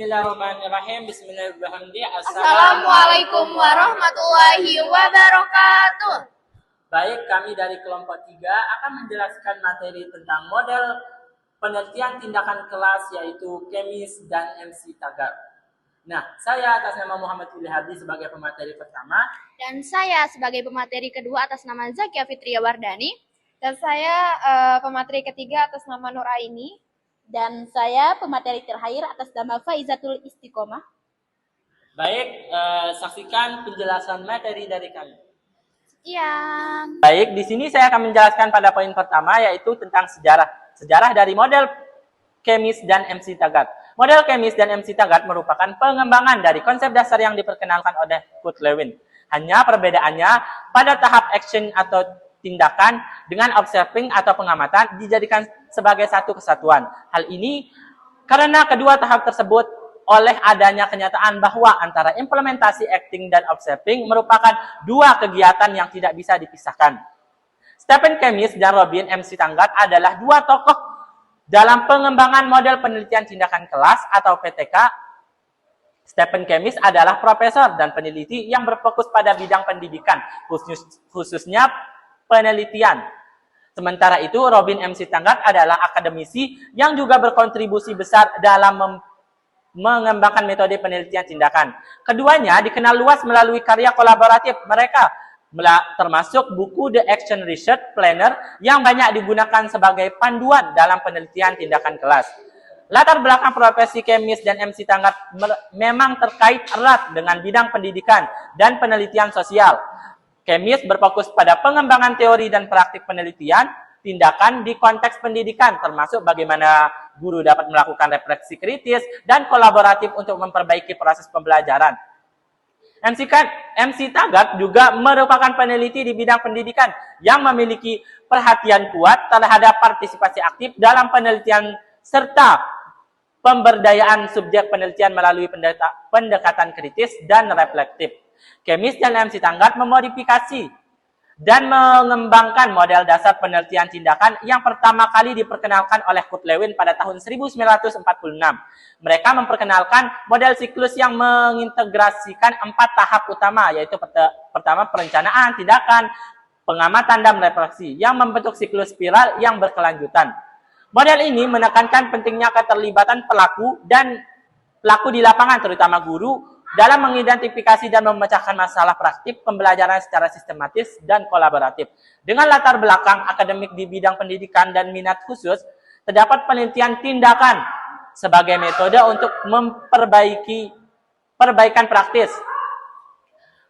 Bismillahirrahmanirrahim. Bismillahirrahmanirrahim. Assalamualaikum warahmatullahi wabarakatuh. Baik, kami dari kelompok 3 akan menjelaskan materi tentang model penelitian tindakan kelas, yaitu Kemis dan MC Taggart. Nah, saya atas nama Muhammad Wilhardi sebagai pemateri pertama. Dan saya sebagai pemateri kedua atas nama Zakia Fitria Wardani. Dan saya pemateri ketiga atas nama Nur Aini. Dan saya pemateri terakhir atas nama Faizatul Istiqomah. Baik, saksikan penjelasan materi dari kami. Sekian. Baik, di sini saya akan menjelaskan pada poin pertama, yaitu tentang sejarah. Sejarah dari model Kemis dan MC Taggart. Model Kemis dan MC Taggart merupakan pengembangan dari konsep dasar yang diperkenalkan oleh Kurt Lewin. Hanya perbedaannya pada tahap action atau tindakan dengan observing atau pengamatan dijadikan sebagai satu kesatuan. Hal ini karena kedua tahap tersebut oleh adanya kenyataan bahwa antara implementasi acting dan observing merupakan dua kegiatan yang tidak bisa dipisahkan. Stephen Kemis dan Robin MC Taggart adalah dua tokoh dalam pengembangan model penelitian tindakan kelas atau PTK. Stephen Kemis adalah profesor dan peneliti yang berfokus pada bidang pendidikan, khususnya penelitian. Sementara itu, Robin MC Taggart adalah akademisi yang juga berkontribusi besar dalam mengembangkan metode penelitian tindakan. Keduanya dikenal luas melalui karya kolaboratif mereka, termasuk buku The Action Research Planner yang banyak digunakan sebagai panduan dalam penelitian tindakan kelas. Latar belakang profesi Kemis dan MC Taggart memang terkait erat dengan bidang pendidikan dan penelitian sosial. Kemis berfokus pada pengembangan teori dan praktik penelitian tindakan di konteks pendidikan, termasuk bagaimana guru dapat melakukan refleksi kritis dan kolaboratif untuk memperbaiki proses pembelajaran. MC Taggart juga merupakan peneliti di bidang pendidikan yang memiliki perhatian kuat terhadap partisipasi aktif dalam penelitian serta pemberdayaan subjek penelitian melalui pendekatan kritis dan reflektif. Kemis dan MC Taggart memodifikasi dan mengembangkan model dasar penelitian tindakan yang pertama kali diperkenalkan oleh Kurt Lewin pada tahun 1946. Mereka memperkenalkan model siklus yang mengintegrasikan 4 tahap utama, yaitu pertama perencanaan, tindakan, pengamatan, dan refleksi, yang membentuk siklus spiral yang berkelanjutan. Model ini menekankan pentingnya keterlibatan pelaku di lapangan, terutama guru, dalam mengidentifikasi dan memecahkan masalah praktik pembelajaran secara sistematis dan kolaboratif. Dengan latar belakang akademik di bidang pendidikan dan minat khusus, terdapat penelitian tindakan sebagai metode untuk perbaikan praktis.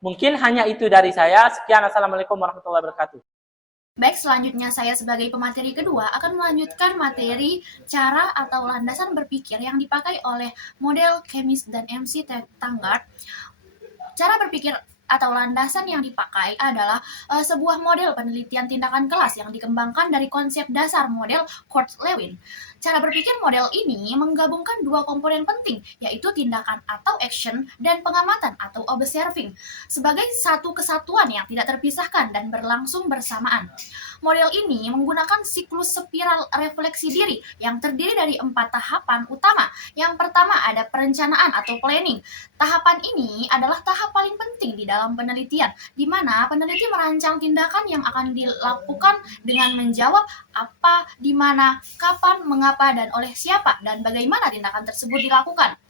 Mungkin hanya itu dari saya. Sekian, Assalamualaikum warahmatullahi wabarakatuh. Baik, selanjutnya saya sebagai pemateri kedua akan melanjutkan materi cara atau landasan berpikir yang dipakai oleh model Kemis dan MC Taggart. Cara berpikir atau landasan yang dipakai adalah sebuah model penelitian tindakan kelas yang dikembangkan dari konsep dasar model Kurt Lewin. Cara berpikir model ini menggabungkan dua komponen penting, yaitu tindakan atau action dan pengamatan atau observing, sebagai satu kesatuan yang tidak terpisahkan dan berlangsung bersamaan. Model ini menggunakan siklus spiral refleksi diri yang terdiri dari 4 tahapan utama. Yang pertama ada perencanaan atau planning. Tahapan ini adalah tahap paling penting di dalam penelitian, di mana peneliti merancang tindakan yang akan dilakukan dengan menjawab apa, di mana, kapan, mengapa, dan oleh siapa, dan bagaimana tindakan tersebut dilakukan.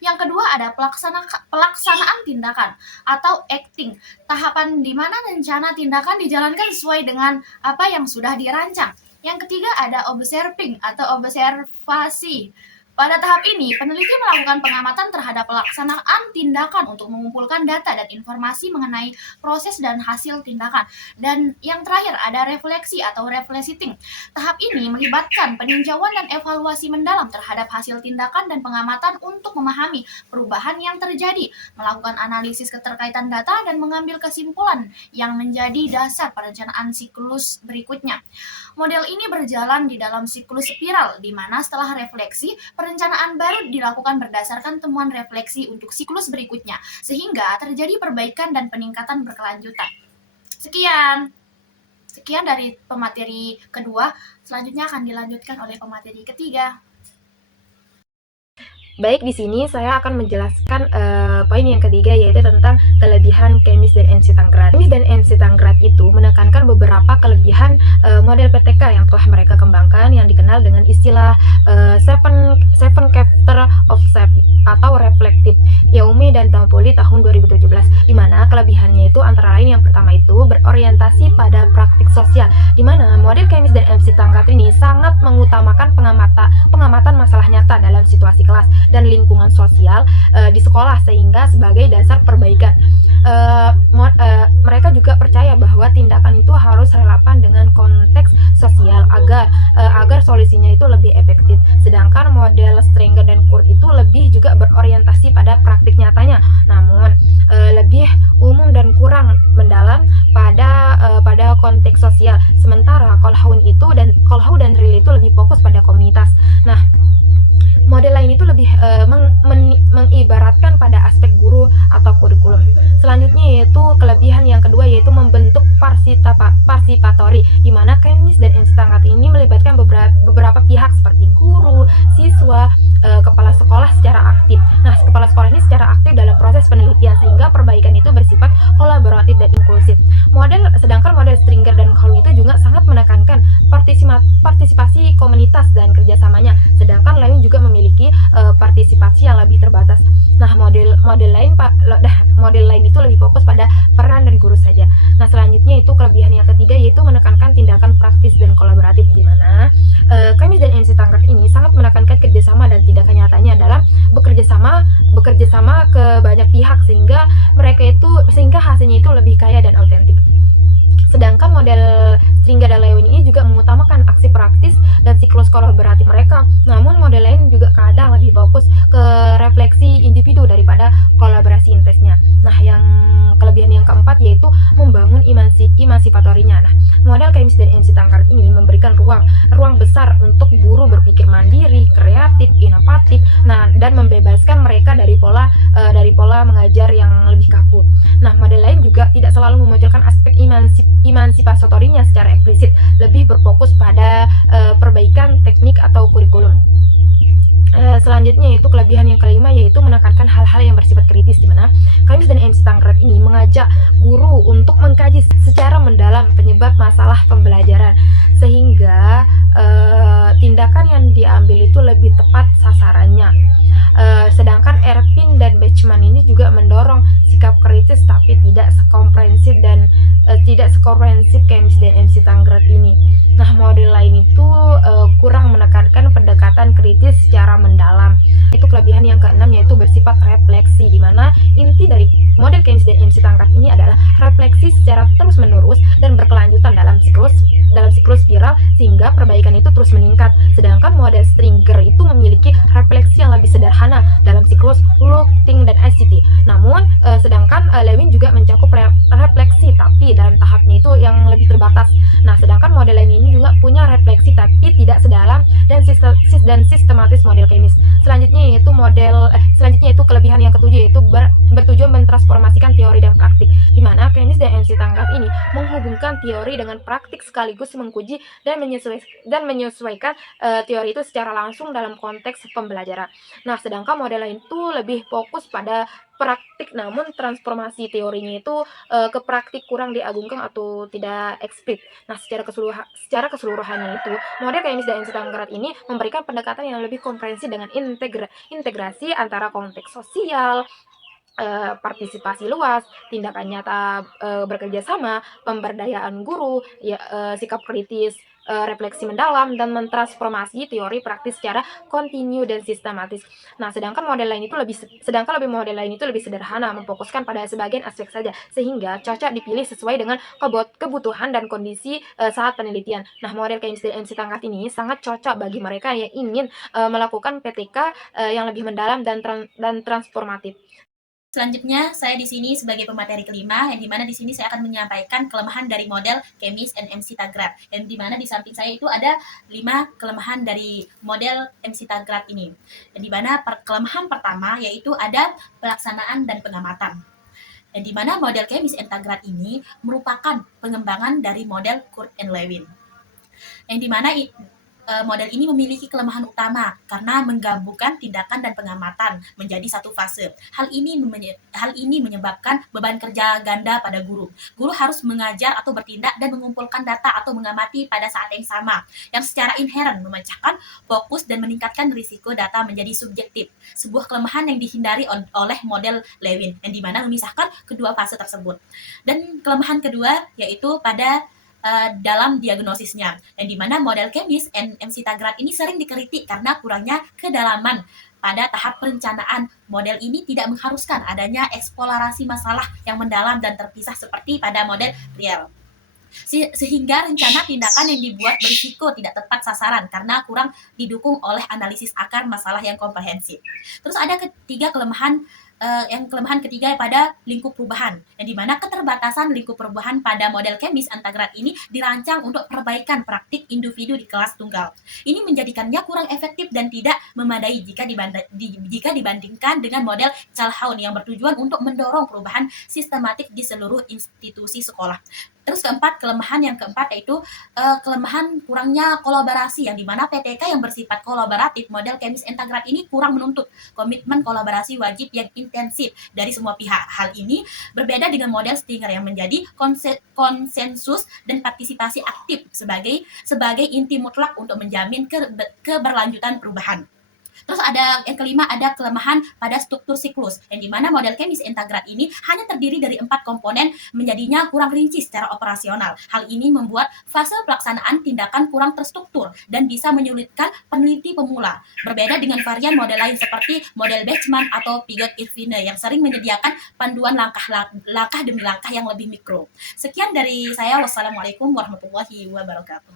Yang kedua ada pelaksanaan tindakan atau acting, tahapan di mana rencana tindakan dijalankan sesuai dengan apa yang sudah dirancang. Yang ketiga ada observing atau observasi. Pada tahap ini, peneliti melakukan pengamatan terhadap pelaksanaan tindakan untuk mengumpulkan data dan informasi mengenai proses dan hasil tindakan. Dan yang terakhir ada refleksi atau reflecting. Tahap ini melibatkan peninjauan dan evaluasi mendalam terhadap hasil tindakan dan pengamatan untuk memahami perubahan yang terjadi, melakukan analisis keterkaitan data, dan mengambil kesimpulan yang menjadi dasar perencanaan siklus berikutnya. Model ini berjalan di dalam siklus spiral, di mana setelah refleksi, perencanaan baru dilakukan berdasarkan temuan refleksi untuk siklus berikutnya, sehingga terjadi perbaikan dan peningkatan berkelanjutan. Sekian dari pemateri kedua, selanjutnya akan dilanjutkan oleh pemateri ketiga. Baik, di sini saya akan menjelaskan poin yang ketiga, yaitu tentang kelebihan Kemis dan MC Tanggrat. Kemis dan MC Tanggrat itu menekankan beberapa kelebihan model PTK yang telah mereka kembangkan, yang dikenal dengan istilah seven chapter of shape atau reflective Yaumi dan Tampoli tahun 2017, di mana kelebihannya itu antara lain yang pertama itu berorientasi pada praktik sosial, di mana model Kemis dan MC Tanggrat ini sangat mengutamakan pengamatan masalah nyata dalam situasi kelas dan lingkungan sosial di sekolah, sehingga sebagai dasar perbaikan. Mereka juga percaya bahwa tindakan itu harus relevan dengan konteks sosial agar solusinya itu lebih efektif. Sedangkan model Stringer dan Kurt itu lebih juga berorientasi pada praktik nyatanya, namun lebih umum dan kurang mendalam pada konteks sosial. Sementara Kolhaun dan Ril itu lebih fokus pada komunitas. Nah, model lain itu lebih mengibaratkan pada aspek guru atau kurikulum. Selanjutnya yaitu kelebihan yang kedua, yaitu membentuk parsipatori, di mana Kemis dan MC Tanggrat ini melibatkan beberapa pihak seperti guru, siswa, kepala sekolah secara aktif. Nah, kepala sekolah ini secara aktif dalam proses penelitian, sehingga perbaikan itu bersifat kolaboratif dan inklusif. Sedangkan model Stringer dan Kolhaun itu juga sangat menekankan partisipasi komunitas dan kerjasamanya, sedangkan Lewin juga memiliki partisipasi yang lebih terbatas. Nah, model lain itu lebih fokus pada peran dan guru saja. Nah, selanjutnya itu kelebihan yang ketiga, yaitu menekankan tindakan praktis dan kolaboratif, di mana Kemis dan MC Tanggrat ini sangat menekankan kerjasama dan tindakan nyatanya dalam bekerja sama ke banyak pihak, sehingga hasilnya itu lebih kaya dan autentik. Sedangkan model Stringer dan Lewin ini juga mengutamakan aksi praktis dan siklus kolaboratif mereka. Namun model lain juga kadang lebih fokus ke refleksi individu daripada kolaborasi intensnya. Nah, yang kelebihan yang keempat yaitu membangun emansipatorinya. Nah, model Kemis dan MC Tanggrat ini memberikan ruang besar untuk guru berpikir mandiri, kreatif, inovatif, dan membebaskan mereka dari pola mengajar yang lebih kaku. Nah, model lain juga tidak selalu memunculkan aspek emansipatorinya secara eksplisit, lebih berfokus pada perbaikan teknik atau kurikulum. Selanjutnya itu kelebihan yang kelima, yaitu menekankan hal-hal yang bersifat kritis, di mana Kemis dan MC Tanggrat ini mengajak guru untuk mengkaji secara mendalam penyebab masalah pembelajaran, sehingga tindakan yang diambil itu lebih tepat sasarannya. Sedangkan Erpin dan Bachman ini juga mendorong sikap kritis tapi tidak sekomprehensif Kemis dan MC Tanggrat ini. Nah, model lain itu kurang menekankan pendekatan kritis secara mendalam. Itu kelebihan yang keenam, yaitu bersifat refleksi, di mana inti dari model Kemis dan MC Tanggrat ini adalah refleksi secara terus-menerus dan berkelanjutan dalam siklus spiral, sehingga perbaikan itu terus meningkat. Sedangkan model Stringer itu memiliki refleksi yang lebih sederhana dalam siklus look, think, dan ICT. Namun sedangkan Lewin juga mencakup refleksi tapi dalam tahapnya itu yang lebih terbatas. Nah, sedangkan model lain ini juga punya refleksi tapi tidak sedalam dan sistematis model Kemis. Selanjutnya yaitu kelebihan yang ketujuh, yaitu bertujuan mentransformasikan teori dan praktik, di mana Kemis dan MC Tanggrat ini menghubungkan teori dengan praktik sekaligus mengkuji dan menyesuaikan teori itu secara langsung dalam konteks pembelajaran. Nah, sedangkan model lain itu lebih fokus pada praktik, namun transformasi teorinya itu ke praktik kurang diagungkan atau tidak eksplisit. Nah, secara keseluruhannya itu model Kemis dan MC Tanggrat ini memberikan pendekatan yang lebih komprehensif dengan integrasi antara konteks sosial, partisipasi luas, tindakan nyata bekerja sama, pemberdayaan guru, sikap kritis, refleksi mendalam, dan mentransformasi teori praktis secara kontinu dan sistematis. Nah, sedangkan model lain itu lebih sederhana, memfokuskan pada sebagian aspek saja, sehingga cocok dipilih sesuai dengan kebutuhan dan kondisi saat penelitian. Nah, model Kemis dan MC Tanggrat ini sangat cocok bagi mereka yang ingin melakukan PTK yang lebih mendalam dan transformatif. Selanjutnya, saya di sini sebagai pemateri kelima, yang dimana di sini saya akan menyampaikan kelemahan dari model Kemis dan MC Tanggrat. Yang dimana di samping saya itu ada 5 kelemahan dari model MC Tanggrat ini. Yang dimana kelemahan pertama yaitu ada pelaksanaan dan pengamatan. Yang dimana model Kemis dan Tanggrat ini merupakan pengembangan dari model Kurt and Lewin. Yang dimana model ini memiliki kelemahan utama karena menggabungkan tindakan dan pengamatan menjadi satu fase. Hal ini menyebabkan beban kerja ganda pada guru. Guru harus mengajar atau bertindak dan mengumpulkan data atau mengamati pada saat yang sama, yang secara inheren memecahkan fokus dan meningkatkan risiko data menjadi subjektif. Sebuah kelemahan yang dihindari oleh model Lewin, yang dimana memisahkan kedua fase tersebut. Dan kelemahan kedua yaitu pada dalam diagnosisnya, yang dimana model Kemis and MC Taggart ini sering dikritik karena kurangnya kedalaman pada tahap perencanaan. Model ini tidak mengharuskan adanya eksplorasi masalah yang mendalam dan terpisah seperti pada model Riel. Sehingga rencana tindakan yang dibuat berisiko tidak tepat sasaran karena kurang didukung oleh analisis akar masalah yang komprehensif. Terus ada kelemahan ketiga pada lingkup perubahan, yang dimana keterbatasan lingkup perubahan pada model Kemis and Taggart ini dirancang untuk perbaikan praktik individu di kelas tunggal. Ini menjadikannya kurang efektif dan tidak memadai jika dibandingkan dengan model Calhoun yang bertujuan untuk mendorong perubahan sistematik di seluruh institusi sekolah. Terus kelemahan yang keempat yaitu kelemahan kurangnya kolaborasi, yang dimana PTK yang bersifat kolaboratif model Kemis and Taggart ini kurang menuntut komitmen kolaborasi wajib yang intensif dari semua pihak. Hal ini berbeda dengan model Stringer yang menjadi konsensus dan partisipasi aktif sebagai inti mutlak untuk menjamin keberlanjutan perubahan. Terus yang kelima ada kelemahan pada struktur siklus, yang dimana model Kemis and Taggart ini hanya terdiri dari 4 komponen, menjadinya kurang rinci secara operasional. Hal ini membuat fase pelaksanaan tindakan kurang terstruktur dan bisa menyulitkan peneliti pemula. Berbeda dengan varian model lain seperti model Bachmann atau Piaget-Irvine yang sering menyediakan panduan langkah demi langkah yang lebih mikro. Sekian dari saya. Wassalamualaikum warahmatullahi wabarakatuh.